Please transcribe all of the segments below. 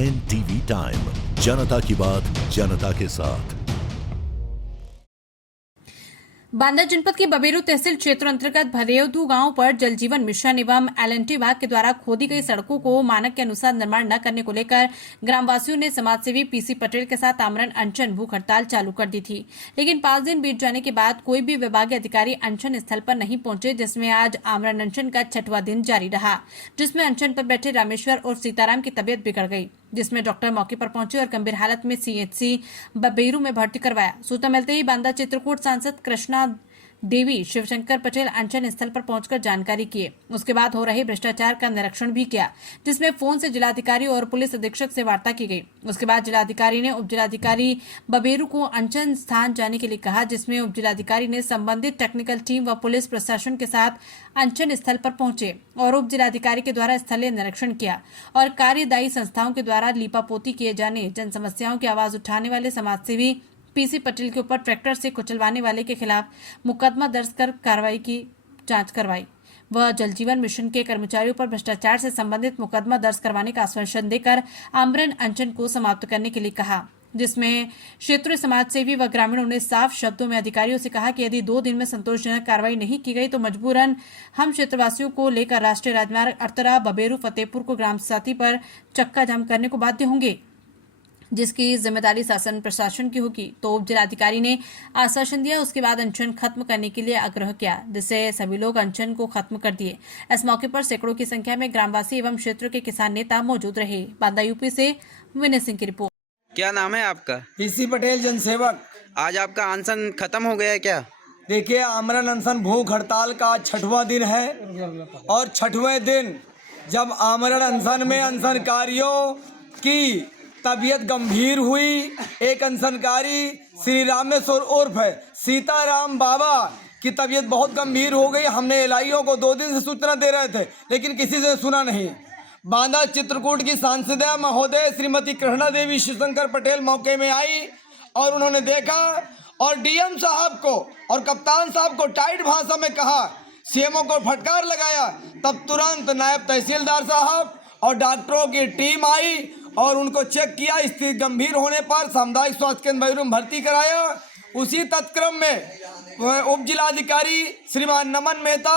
NTV time, जनता की बात जनता के साथ। बांदा जनपद के बबेरू तहसील क्षेत्र अंतर्गत भदेवदू गांव पर जल जीवन मिशन एवं L&T विभाग के द्वारा खोदी गई सड़कों को मानक के अनुसार निर्माण न करने को लेकर ग्रामवासियों ने समाजसेवी पीसी पटेल के साथ आमरण अनशन भूख हड़ताल चालू कर दी थी। लेकिन 5 दिन बीत जाने के बाद कोई भी विभागीय अधिकारी अनशन स्थल पर नहीं पहुंचे, जिसमें आज आमरण अनशन का 6वां दिन जारी रहा, जिसमें अनशन पर बैठे रामेश्वर और सीताराम की तबियत बिगड़ गई, जिसमें डॉक्टर मौके पर पहुंचे और गंभीर हालत में CHC बबेरू में भर्ती करवाया। सूचना मिलते ही बांदा चित्रकूट सांसद कृष्णा देवी शिवशंकर पटेल अनशन स्थल पर पहुंचकर जानकारी किए। उसके बाद हो रहे भ्रष्टाचार का निरीक्षण भी किया, जिसमें फोन से जिलाधिकारी और पुलिस अधीक्षक से वार्ता की गई। उसके बाद जिलाधिकारी ने उप जिलाधिकारी बबेरू को अनशन स्थान जाने के लिए कहा, जिसमें उप जिलाधिकारी ने संबंधित टेक्निकल टीम व पुलिस प्रशासन के साथ अनशन स्थल पर पहुंचे और उप जिलाधिकारी के द्वारा स्थलीय निरीक्षण किया और कार्यदायी संस्थाओं के द्वारा लीपापोती किए जाने, जन समस्याओं की आवाज उठाने वाले समाजसेवी पीसी पटेल के ऊपर ट्रैक्टर से कुचलवाने वाले के खिलाफ मुकदमा दर्ज कर कार्रवाई की जांच करवाई। वह जल जीवन मिशन के कर्मचारियों पर भ्रष्टाचार से संबंधित मुकदमा दर्ज करवाने का आश्वासन देकर आमरण अनशन को समाप्त करने के लिए कहा, जिसमें क्षेत्रीय समाजसेवी व ग्रामीणों ने साफ शब्दों में अधिकारियों से कहा कि यदि 2 दिन में संतोषजनक कार्रवाई नहीं की गई तो मजबूरन हम क्षेत्रवासियों को लेकर राष्ट्रीय राजमार्ग अरतरा बबेरू फतेहपुर को ग्राम साथी पर चक्का जाम करने को बाध्य होंगे, जिसकी जिम्मेदारी शासन प्रशासन की होगी। तो उप जिलाधिकारी ने आश्वासन दिया। उसके बाद अनशन खत्म करने के लिए आग्रह किया, जिससे सभी लोग अनशन को खत्म कर दिए। इस मौके पर सैकड़ों की संख्या में ग्रामवासी एवं क्षेत्र के किसान नेता मौजूद रहे। बांदा यूपी से विनय सिंह की रिपोर्ट। क्या नाम है आपका? पीसी पटेल जनसेवक। आज आपका अनशन खत्म हो गया है क्या? देखिए, आमरण अनशन भूख हड़ताल का 6वां दिन है और 6वें दिन जब आमरण अनशन में अनशनकारियों की तबीयत गंभीर हुई, एक अनशनकारी श्री रामेश्वर उर्फ सीताराम बाबा की तबीयत बहुत गंभीर हो गई। हमने LIO को 2 दिन से सूचना दे रहे थे, लेकिन किसी से सुना नहीं। बांदा चित्रकूट की सांसद महोदय श्रीमती कृष्णा देवी शिवशंकर पटेल मौके में आई और उन्होंने देखा और DM साहब को और कप्तान साहब को टाइट भाषा में कहा, CMO को फटकार लगाया। तब तुरंत नायब तहसीलदार साहब और डॉक्टरों की टीम आई और उनको चेक किया। स्थिति गंभीर होने पर सामुदायिक स्वास्थ्य केंद्र बबेरू में भर्ती कराया। उसी तत्क्रम में उप जिलाधिकारी श्रीमान नमन मेहता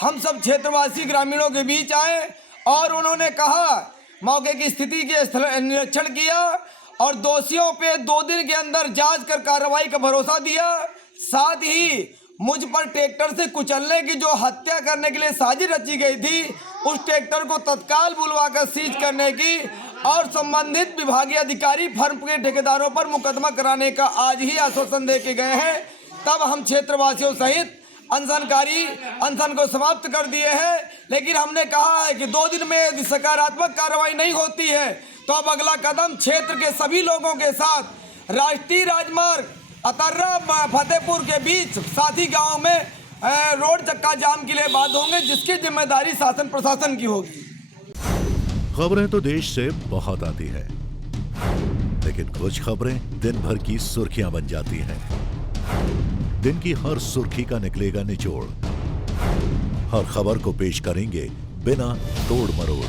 हम सब क्षेत्रवासी ग्रामीणों के बीच आए और उन्होंने कहा, मौके की स्थिति के निरीक्षण किया और दोषियों पे 2 दिन के अंदर जांच कर कार्रवाई का भरोसा दिया। साथ ही मुझ पर ट्रैक्टर से कुचलने की जो हत्या करने के लिए साजिश रची गई थी, उस ट्रैक्टर को तत्काल बुलवाकर सीज करने की और संबंधित विभागीय अधिकारी फर्म के ठेकेदारों पर मुकदमा कराने का आज ही आश्वासन दे के गए हैं। तब हम क्षेत्रवासियों सहित अनशनकारी अनशन को समाप्त कर दिए हैं। लेकिन हमने कहा है कि 2 दिन में यदि सकारात्मक कार्रवाई नहीं होती है तो अब अगला कदम क्षेत्र के सभी लोगों के साथ राष्ट्रीय राजमार्ग अतर्रा फतेहपुर के बीच साथी गांव में रोड चक्का जाम के लिए बात होंगे, जिसकी जिम्मेदारी शासन प्रशासन की होगी। खबरें तो देश से बहुत आती है, लेकिन कुछ खबरें दिन भर की सुर्खियां बन जाती हैं। दिन की हर सुर्खी का निकलेगा निचोड़। हर खबर को पेश करेंगे बिना तोड़ मरोड़।